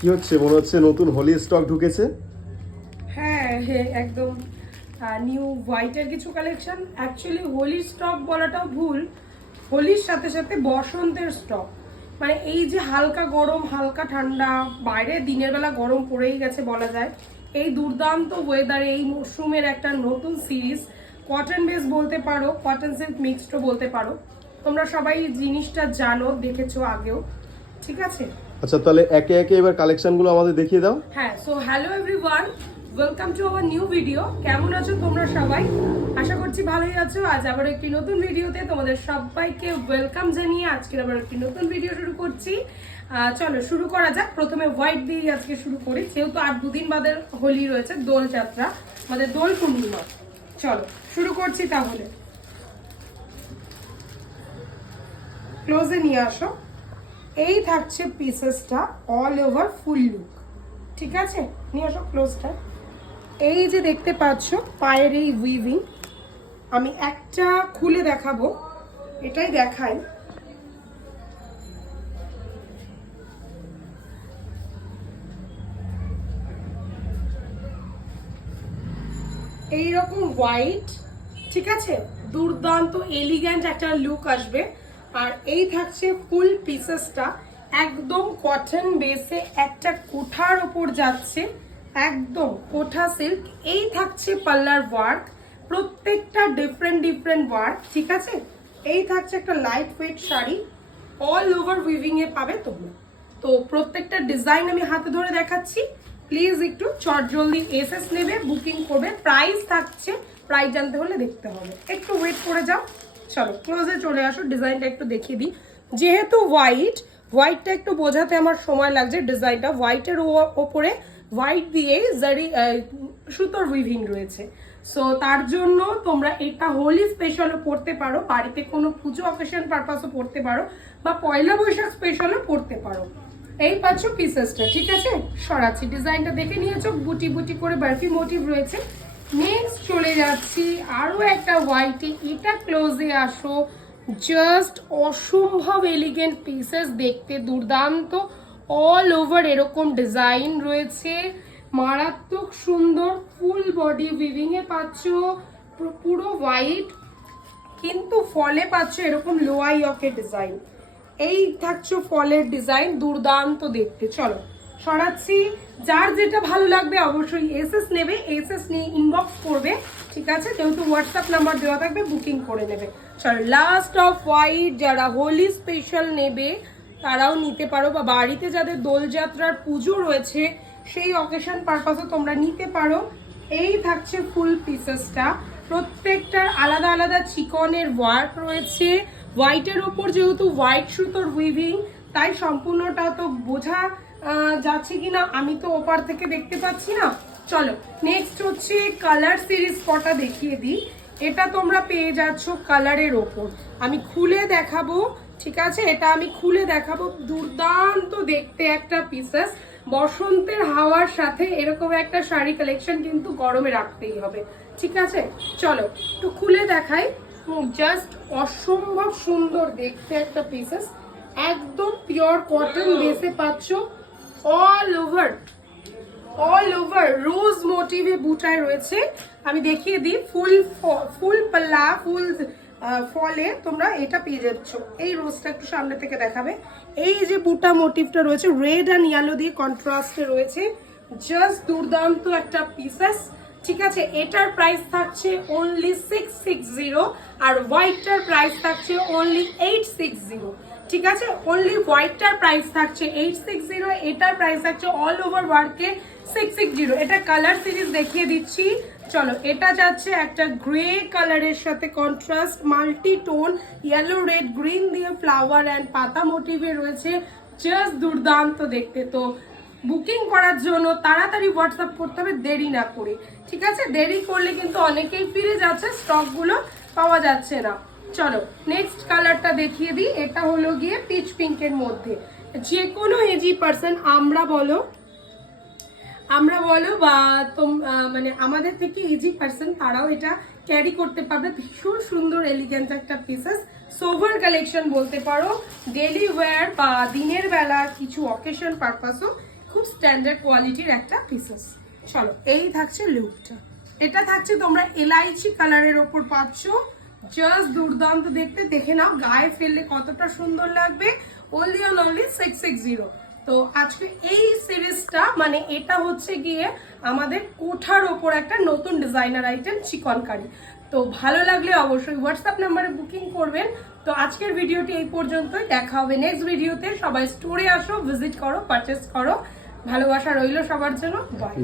কি হচ্ছে? মনে হচ্ছে নতুন হোলি স্টক ঢুকেছে। হ্যাঁ হ্যাঁ একদম নিউ হোয়াইটের কিছু কালেকশন। অ্যাকচুয়ালি হোলির স্টক বলাটাও ভুল, হোলির সাথে সাথে বসন্তের স্টক। মানে এই যে হালকা গরম হালকা ঠান্ডা, বাইরে দিনের বেলা গরম পড়েই গেছে বলা যায়, এই দুর্দান্ত ওয়েদারে এই মরশুমের একটা নতুন সিরিজ, কটন বেস বলতে পারো, কটন সিল্ক মিক্সডও বলতে পারো। তোমরা সবাই জিনিসটা জানো, দেখেছো আগেও, ঠিক আছে? আচ্ছা, তাহলে একে একে এবার কালেকশনগুলো আমাদের দেখিয়ে দাও। হ্যাঁ, so hello everyone, welcome to our new video. কেমন আছো তোমরা সবাই? আশা করছি ভালোই আছো। আজ আবার একটি নতুন ভিডিওতে তোমাদের সবাইকে ওয়েলকাম জানিয়ে আজকে আবার একটি নতুন ভিডিও শুরু করছি। চলো শুরু করা যাক। প্রথমে হোয়াইট দিয়ে আজকে শুরু করি, যেহেতু আর দুদিন বাদে হোলি রয়েছে, দোল যাত্রা, আমাদের দোল পূর্ণিমা। চলো শুরু করছি তাহলে। ক্লোজে নিয়ে আসো। এই থাকছে পিসেসটা অল ওভার ফুল লুক, ঠিক আছে? নিয়ে আসো ক্লোজটা। এই যে দেখতে পাচ্ছ পায়ের এই উইভিং, আমি একটা খুলে দেখাবো, এটাই দেখাই। এইরকম হোয়াইট, ঠিক আছে, দুর্দান্ত এলিগ্যান্ট একটা লুক আসবে। আর এই থাকছে ফুল পিসেসটা, একদম কটন বেসে একটা কোঠার ওপর যাচ্ছে, একদম কোঠা সিল্ক। এই থাকছে পাল্লার ওয়ার্ক, প্রত্যেকটা ডিফারেন্ট ডিফারেন্ট ওয়ার্ক, ঠিক আছে? এই থাকছে একটা light weight sari, all over weaving এ পাবে তোমরা। তো প্রত্যেকটা ডিজাইন আমি হাতে ধরে দেখাচ্ছি, প্লিজ একটু চটজলদি এসএস নেবে, বুকিং করবে। প্রাইস থাকছে, প্রাইস জানতে হলে দেখতে হবে, একটু ওয়েট করে যাও। চলো ক্লোজে চলে আসো, ডিজাইনটা একটু দেখিয়ে দিই। যেহেতু হোয়াইটটা একটু বোঝাতে আমার সময় লাগছে। ডিজাইনটা হোয়াইটের ওপরে হোয়াইট দিয়ে জারি সুতোর উইভিং রয়েছে। সো তার জন্য তোমরা এটা হোলি স্পেশালও পড়তে পারো, বাড়িতে কোনো পুজো অকেশন পারপাসও পড়তে পারো, বা পয়লা বৈশাখ স্পেশালও পড়তে পারো। এই পাচ্ছ পিসেসটা, ঠিক আছে? সরাচ্ছি, ডিজাইনটা দেখে নিয়েছো, বুটি বুটি করে বার্ফি মোটিভ রয়েছে। নেক্সট চলে যাচ্ছি আরো একটা হোয়াইটে, এটা ক্লোজে আসো। জাস্ট অসম্ভব এলিগেন্ট পিসেস, দেখতে দুর্দান্ত, অল ওভার এরকম ডিজাইন রয়েছে, মারাত্মক সুন্দর, ফুল বডি উইভিং এ পাচ্ছ, পুরো হোয়াইট, কিন্তু ফলে পাচ্ছ এরকম লোয়াই অকের ডিজাইন। এই থাকছে ফলের ডিজাইন, দুর্দান্ত দেখতে। চলো সরাচ্ছি, যার যেটা ভালো লাগবে অবশ্যই এসএস নেবে, এসএস নিয়ে ইনবক্স করবে, ঠিক আছে? যেহেতু হোয়াটসঅ্যাপ নাম্বার দেওয়া থাকবে, বুকিং করে নেবে। চলো লাস্ট অফ হোয়াইট, যারা হোলি স্পেশাল নেবে তারাও নিতে পারো, বা বাড়িতে যাদের দোলযাত্রার পুজো রয়েছে সেই অকেশন পারপাসও তোমরা নিতে পারো। এই থাকছে ফুল পিসেসটা, প্রত্যেকটার আলাদা আলাদা চিকনের ওয়ার্ক রয়েছে। হোয়াইটের ওপর যেহেতু হোয়াইট সুতোর উইভিং, তাই সম্পূর্ণটা তো বোঝা যাচ্ছে কিনা আমি তো ওপার থেকে দেখতে পাচ্ছি না। চলো নেক্সট হচ্ছে কালার সিরিজ কটা দেখিয়ে দিই। এটা তোমরা পেয়ে যাচ্ছ কালারের ওপর, আমি খুলে দেখাবো, ঠিক আছে? এটা আমি খুলে দেখাবো, দুর্দান্ত দেখতে একটা পিসেস। বসন্তের হাওয়ার সাথে এরকম একটা শাড়ি কালেকশন কিন্তু গরমে রাখতেই হবে, ঠিক আছে? চলো একটু খুলে দেখাই। জাস্ট অসম্ভব সুন্দর দেখতে একটা পিসেস, একদম পিওর কটন বেসে পাচ্ছ, অল ওভার রোজ মোটিভে বুটায় রয়েছে। আমি দেখিয়ে দিই, ফুল পাল্লা, ফুল ফলে তোমরা এটা পেয়ে যাচ্ছ। এই রোজটা একটু সামনে থেকে দেখাবে। এই যে বুটা মোটিভটা রয়েছে রেড অ্যান্ড ইয়েলো দিয়ে কন্ট্রাস্টে রয়েছে, জাস্ট দুর্দান্ত একটা পিসেস, ঠিক আছে? এটার প্রাইস থাকছে অনলি 660, আর হোয়াইটটার প্রাইস থাকছে অনলি 860, ঠিক আছে? অনলি হোয়াইটটার প্রাইস থাকছে 860, এটার প্রাইস থাকছে অল ওভার ওয়ার্কে 660। এটা কালার সিরিজ দেখিয়ে দিচ্ছি। চলো এটা যাচ্ছে একটা গ্রে কালারের সাথে contrast multi tone, yellow red green দিয়ে ফ্লাওয়ার অ্যান্ড পাতা মোটিভে রয়েছে, জাস্ট দুর্দান্ত দেখতে। তো বুকিং করার জন্য তাড়াতাড়ি হোয়াটসঅ্যাপ করতে হবে, দেরি না করে, ঠিক আছে? দেরি করলে কিন্তু অনেকেই ফিরে যাচ্ছে, স্টকগুলো পাওয়া যাচ্ছে না। চলো নেক্সট কালারটা দেখিয়ে দিই। এটা হলো গিয়ে পিচ পিঙ্কের মধ্যে, যে কোনো এজি পার্সন, আমরা বলো বা মানে আমাদের থেকে এজি পার্সন, তারাও এটা ক্যারি করতে পারবে। ভীষণ সুন্দর এলিগেন্ট একটা পিসেস, সোভার কালেকশন বলতে পারো, ডেলি ওয়্যার বা দিনের বেলা কিছু অকেশন পারপাসও খুব স্ট্যান্ডার্ড কোয়ালিটির একটা পিসেস। চলো এই থাকছে লুকটা, এটা থাকছে তোমরা এলাইচি কালারের ওপর পাচ্ছ, জাস্ট দুর্দান্ত দেখতে, দেখে নাও গায়ে ফেললে কতটা সুন্দর লাগবে। only on only 660। তো আজকে এই সিরিজটা মানে এটা হচ্ছে গিয়ে আমাদের কোঠার ওপর একটা নতুন ডিজাইনার আইটেম চিকনকারি। তো ভালো লাগলে অবশ্যই হোয়াটসঅ্যাপ নাম্বারে বুকিং করবেন। তো আজকের ভিডিওটি এই পর্যন্তই, দেখা হবে নেক্সট ভিডিওতে। সবাই স্টোরে আসো, ভিজিট করো, পারচেস করো। ভালোবাসা রইলো সবার জন্য, বাই।